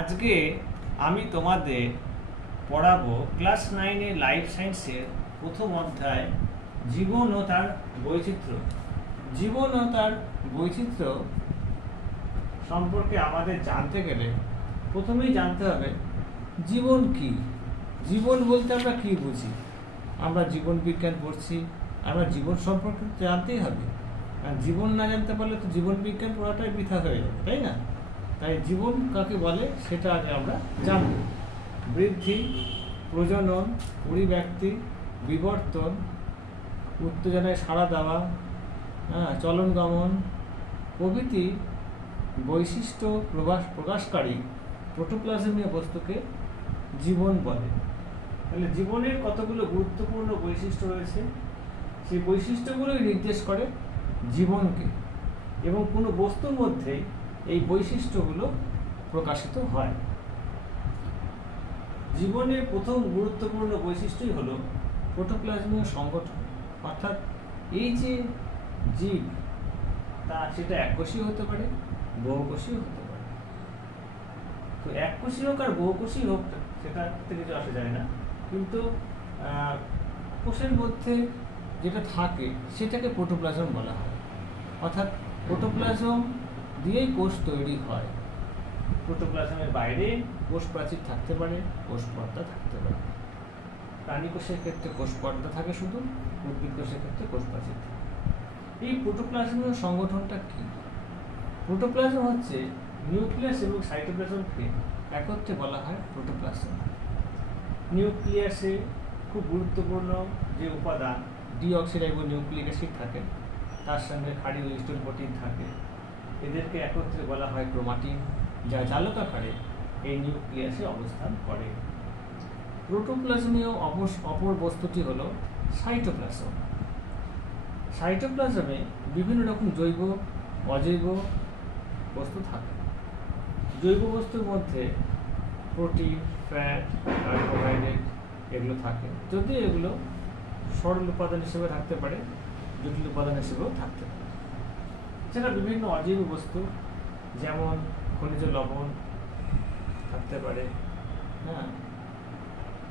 আজকে আমি তোমাদের পড়াবো ক্লাস 9 লাইফ সায়েন্সের প্রথম অধ্যায় জীবন ও তার বৈচিত্র্য। জীবন ও তার বৈচিত্র্য সম্পর্কে আমাদের জানতে গেলে প্রথমেই জানতে হবে জীবন কি। জীবন বলতে আমরা কি বুঝি? আমরা জীবন বিজ্ঞান পড়ছি, আমরা জীবন সম্পর্কে জানতেই হবে। আর জীবন না জানতে পারলে তো জীবন বিজ্ঞান পড়াটাই বৃথা হয়ে যাবে, তাই না? তাই জীবন কাকে বলে সেটা আগে আমরা জানব। বৃদ্ধি, প্রজনন, পরিব্যক্তি, বিবর্তন, উত্তেজনায় সাড়া দেওয়া, চলন গমন প্রভৃতি বৈশিষ্ট্য প্রকাশকারী প্রোটোপ্লাজমীয় বস্তুকে জীবন বলে। তাহলে জীবনের কতগুলো গুরুত্বপূর্ণ বৈশিষ্ট্য রয়েছে, সেই বৈশিষ্ট্যগুলোই নির্দেশ করে জীবনকে, এবং কোনো বস্তুর মধ্যে এই বৈশিষ্ট্যগুলো প্রকাশিত হয়। জীবনের প্রথম গুরুত্বপূর্ণ বৈশিষ্ট্যই হলো প্রোটোপ্লাজমীয় সংগঠন, অর্থাৎ এই যে জীব সেটা এককোষীয় হতে পারে, বহুকোষীয় হতে পারে। তো এককোষী হোক আর বহুকোষী হোক সেটা থেকে কিছু আসা যায় না, কিন্তু কোষের মধ্যে যেটা থাকে সেটাকে প্রোটোপ্লাজম বলা হয়। অর্থাৎ প্রোটোপ্লাজম দিয়েই কোষ তৈরি হয়। প্রোটোপ্লাজমের বাইরে কোষ প্রাচীর থাকতে পারে, কোষ পর্দা থাকতে পারে। প্রাণী কোষের ক্ষেত্রে কোষ পর্দা থাকে শুধু, উদ্ভিদ কোষের ক্ষেত্রে কোষ প্রাচীর থাকে। এই প্রোটোপ্লাজমীয় সংগঠনটা কি? প্রোটোপ্লাজম হচ্ছে নিউক্লিয়াস এবং সাইটোপ্লাজমকে একত্রে বলা হয় প্রোটোপ্লাজম। নিউক্লিয়াসে খুব গুরুত্বপূর্ণ যে উপাদান ডিঅক্সিরাইবো নিউক্লিক অ্যাসিড থাকে, তার সঙ্গে ক্ষারীয় হিস্টোন প্রোটিন থাকে, এদেরকে একত্রে বলা হয় ক্রোমাটিন, যা জালকাকারে এই নিউক্লিয়াসে অবস্থান করে। প্রোটোপ্লাজমীয় অপর বস্তুটি হলো সাইটোপ্লাজম। সাইটোপ্লাজমে বিভিন্ন রকম জৈব অজৈব বস্তু থাকে। জৈব বস্তুর মধ্যে প্রোটিন, ফ্যাট, কার্বোহাইড্রেট এগুলো থাকে, যদিও এগুলো সরল উপাদান হিসেবে থাকতে পারে, জটিল উপাদান হিসেবেও থাকতে পারে। এছাড়া বিভিন্ন অজৈব বস্তু যেমন খনিজ লবণ থাকতে পারে।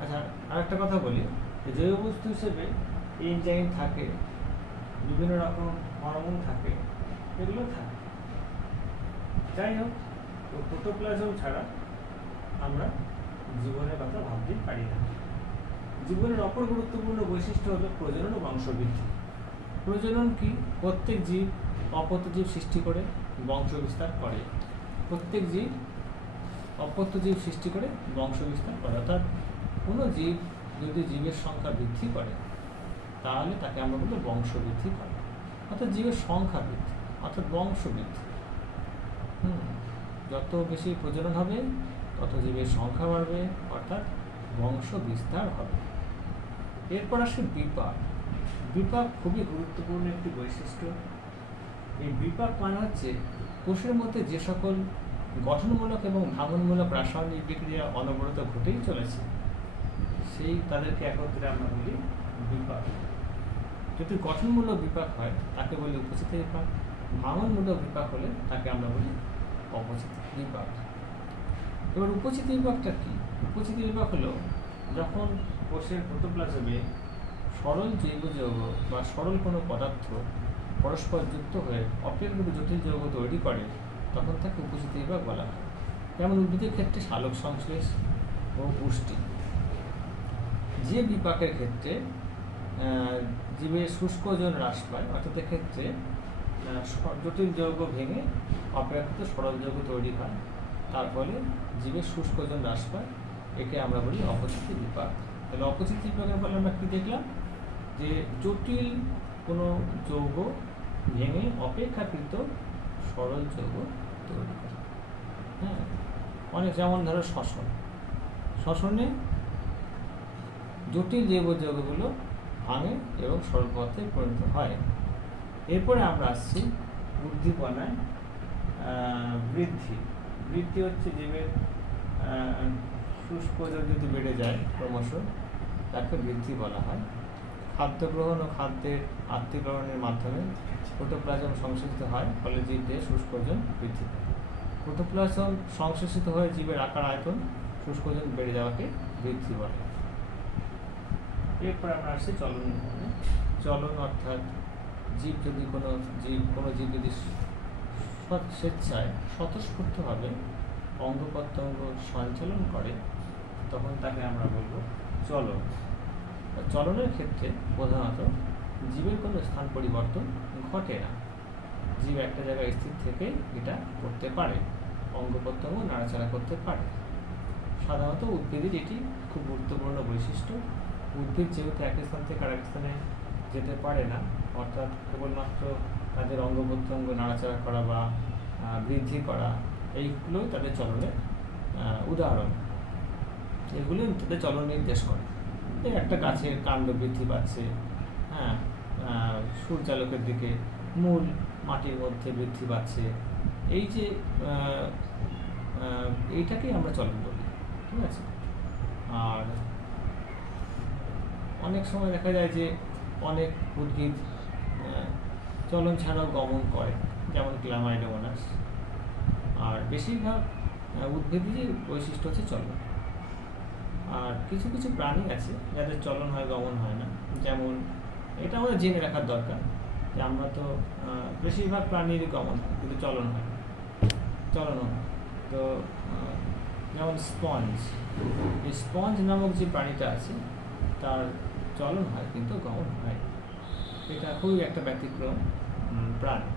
আচ্ছা, আরেকটা কথা বলি, জৈব বস্তু হিসেবে এনজাইম থাকে, বিভিন্ন রকম হরমোন থাকে, এগুলো থাকে। যাই হোক, তো প্রোটোপ্লাজম ছাড়া আমরা জীবনের কথা ভাবতেই পারি না। জীবনের অপর গুরুত্বপূর্ণ বৈশিষ্ট্য হলো প্রজনন ও বংশবৃদ্ধি। প্রজনন কি? প্রত্যেক জীব অপত্য জীব সৃষ্টি করে বংশ বিস্তার করে। প্রত্যেক জীব অপত্য জীব সৃষ্টি করে বংশ বিস্তার করে। অর্থাৎ কোনো জীব যদি জীবের সংখ্যা বৃদ্ধি করে তাহলে তাকে আমরা বলবো বংশবৃদ্ধি করে। অর্থাৎ জীবের সংখ্যা বৃদ্ধি, অর্থাৎ বংশবৃদ্ধি। যত বেশি প্রজনন হবে তত জীবের সংখ্যা বাড়বে, অর্থাৎ বংশ বিস্তার হবে। এরপর আসে বিপাক। বিপাক খুবই গুরুত্বপূর্ণ একটি বৈশিষ্ট্য। এই বিপাক মানে হচ্ছে কোষের মধ্যে যে সকল গঠনমূলক এবং ভাঙনমূলক রাসায়নিক বিক্রিয়া অনবরত ঘটেই চলেছে, সেই তাদেরকে একত্রে আমরা বলি বিপাক। যদি গঠনমূলক বিপাক হয় তাকে বলি উপচিত বিপাক, ভাঙনমূলক বিপাক হলে তাকে আমরা বলি অপচিত বিপাক। এবার উপচিত বিপাকটা কি? উপচিত বিপাক হলো যখন কোষের প্রোটোপ্লাজমে সরল জৈব যৌগ বা সরল কোনো পদার্থ পরস্পর যুক্ত হয়ে অপেক্ষাকৃত জটিল যৌগ তৈরি করে, তখন তাকে উপচিত বিপাক বলা হয়। যেমন উদ্ভিদের ক্ষেত্রে সালোক সংশ্লেষ ও পুষ্টি। যে বিপাকের ক্ষেত্রে জীবের শুষ্ক ওজন হ্রাস পায়, অর্থাৎ এক্ষেত্রে জটিল যৌগ ভেঙে অপেক্ষাকৃত সরল যৌগ তৈরি হয়, তার ফলে জীবের শুষ্ক ওজন হ্রাস পায়, একে আমরা বলি অপচিত বিপাক। তাহলে অপচিত বিপাকের ফলে আমরা কি দেখলাম? যে জটিল কোনো যৌগ ভেঙে অপেক্ষাকৃত সরল যৌগ তৈরি করে। অনেক, যেমন ধরো শ্বসন। শ্বসনে জটিল জৈব যৌগগুলো ভাঙে এবং সরল পদার্থে পরিণত হয়। এরপরে আমরা আসছি উদ্দীপনায় বৃদ্ধি। বৃদ্ধি হচ্ছে জীবের শুষ্ক ওজন যদি বেড়ে যায় ক্রমশ, তাকে বৃদ্ধি বলা হয়। খাদ্য গ্রহণ ও খাদ্যের আত্তীকরণের মাধ্যমে প্রোটোপ্লাজম সংশ্লেষিত হয়, ফলে জীবদেহে শুষ্ক ওজন বৃদ্ধি পায়। প্রোটোপ্লাজম সংশ্লেষিত হয়ে জীবের আকার আয়তন শুষ্ক ওজন বেড়ে যাওয়াকে বৃদ্ধি বলে। এরপর আমরা আসছি চলন নির্মাণে। চলন অর্থাৎ কোনো জীব যদি স্বেচ্ছায় স্বতঃস্ফূর্তভাবে অঙ্গ প্রত্যঙ্গ সঞ্চালন করে তখন তাকে আমরা বলব চলন। চলনের ক্ষেত্রে প্রধানত জীবের কোনো স্থান পরিবর্তন ঘটে না, জীব একটা জায়গায় স্থির থেকে এটা করতে পারে, অঙ্গ প্রত্যঙ্গ নাড়াচাড়া করতে পারে। সাধারণত উদ্ভিদের এটি খুব গুরুত্বপূর্ণ বৈশিষ্ট্য। উদ্ভিদ যেহেতু এক স্থান থেকে আরেক স্থানে যেতে পারে না, অর্থাৎ কেবলমাত্র তাদের অঙ্গ প্রত্যঙ্গ নাড়াচাড়া করা বা বৃদ্ধি করা, এইগুলোই তাদের চলনের উদাহরণ। এগুলো তাদের চলন নির্দেশ করে। একটা গাছের কাণ্ড বৃদ্ধি পাচ্ছে, হ্যাঁ, সূর্যালোকের দিকে, মূল মাটির মধ্যে বৃদ্ধি পাচ্ছে, এই যে এইটাকেই আমরা চলন বলি, ঠিক আছে। আর অনেক সময় দেখা যায় যে অনেক উদ্ভিদ চলন ছাড়াও গমন করে, যেমন ক্লামাইডোমোনাস। আর বেশিরভাগ উদ্ভিদেরই বৈশিষ্ট্য হচ্ছে চলন। আর কিছু কিছু প্রাণী আছে যাদের চলন হয়, গমন হয় না। যেমন এটা আমাদের জেনে রাখার দরকার যে আমরা তো বেশিরভাগ প্রাণীরই গমন হয় কিন্তু চলন হয় না, চলন হয়। তো যেমন স্পঞ্জ নামক যে প্রাণীটা আছে তার চলন হয় কিন্তু গমন হয়। এটা খুবই একটা ব্যতিক্রম প্রাণী,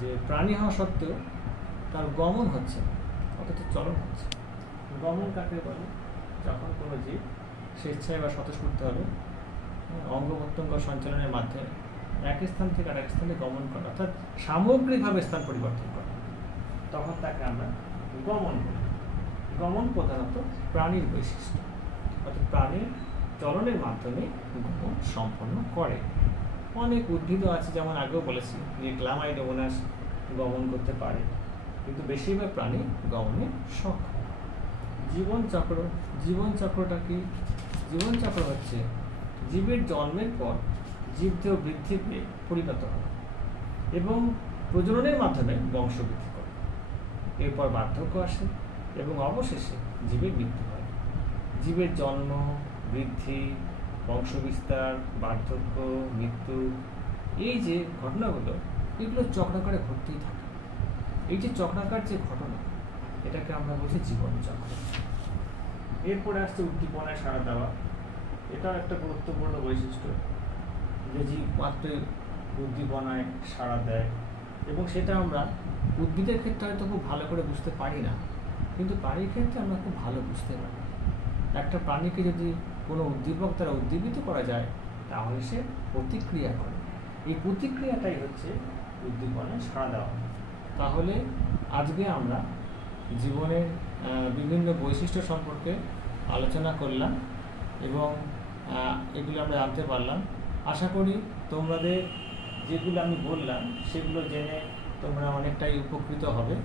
যে প্রাণী হওয়া সত্ত্বেও তার গমন হচ্ছে না, অথচ চলন হচ্ছে। গমন কাকে বলে? যখন কোনো জীব স্বেচ্ছায় বা স্বতঃস্ফূর্তভাবে অঙ্গ প্রত্যঙ্গ সঞ্চালনের মাধ্যমে এক স্থান থেকে আরেক স্থানে গমন করে, অর্থাৎ সামগ্রিকভাবে স্থান পরিবর্তন করে, তখন তাকে আমরা গমন বলি। গমন প্রধানত প্রাণীর বৈশিষ্ট্য, অর্থাৎ প্রাণীর চলনের মাধ্যমে গমন সম্পন্ন করে। অনেক উদ্ভিদও আছে, যেমন আগেও বলেছি যে ক্লামাইডোমোনাস গমন করতে পারে, কিন্তু বেশিরভাগ প্রাণী গমনে সক্ষম। জীবনচক্রটা কি? জীবনচক্র হচ্ছে জীবের জন্মের পর জীবদেহ বৃদ্ধি পেয়ে পরিণত হয় এবং প্রজননের মাধ্যমে বংশবৃদ্ধি করে। এরপর বার্ধক্য আসে এবং অবশেষে জীবের মৃত্যু হয়। জীবের জন্ম, বৃদ্ধি, বংশবিস্তার, বার্ধক্য, মৃত্যু, এই যে ঘটনাগুলো, এগুলো চক্রাকারে ঘটতেই থাকে। এই যে চক্রাকার যে ঘটনা, এটাকে আমরা বলছি জীবনচক্র। এরপরে আসছে উদ্দীপনায় সাড়া দেওয়া। এটাও একটা গুরুত্বপূর্ণ বৈশিষ্ট্য, যে জীব মাত্রই উদ্দীপনায় সাড়া দেয়, এবং সেটা আমরা উদ্ভিদের ক্ষেত্রে হয়তো খুব ভালো করে বুঝতে পারি না, কিন্তু প্রাণীর ক্ষেত্রে আমরা খুব ভালো বুঝতে পারি। একটা প্রাণীকে যদি কোনো উদ্দীপক দ্বারা উদ্দীপিত করা যায়, তাহলে সে প্রতিক্রিয়া করে। এই প্রতিক্রিয়াটাই হচ্ছে উদ্দীপনায় সাড়া দেওয়া। তাহলে আজকে আমরা জীবনের বিভিন্ন বৈশিষ্ট্য সম্পর্কে আলোচনা করলাম এবং এগুলো আমরা জানতে পারলাম। আশা করি তোমাদের যেগুলো আমি বললাম সেগুলো জেনে তোমরা অনেকটাই উপকৃত হবে।